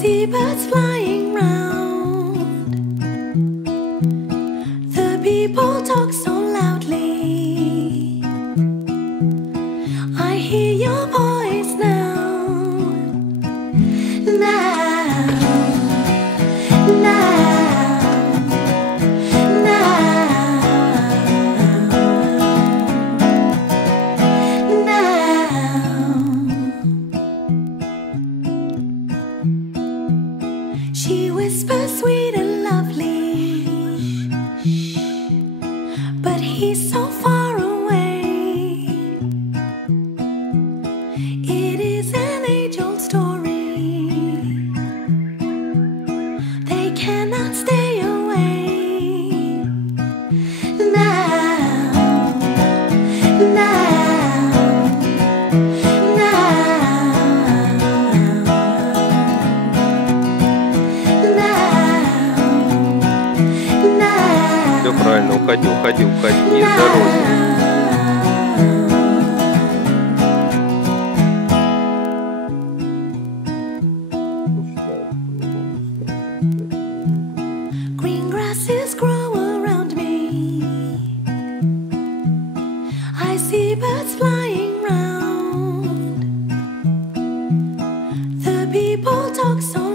see birds flying round. The people talk so loudly. I hear your voice now. Now, now. She whispers sweet and lovely, but he's so far away. It is an age-old story. They cannot stay away. Now, now. Все правильно, уходи, уходи, уходи с дороги. Green grasses grow around me. I see birds flying round. The people talk so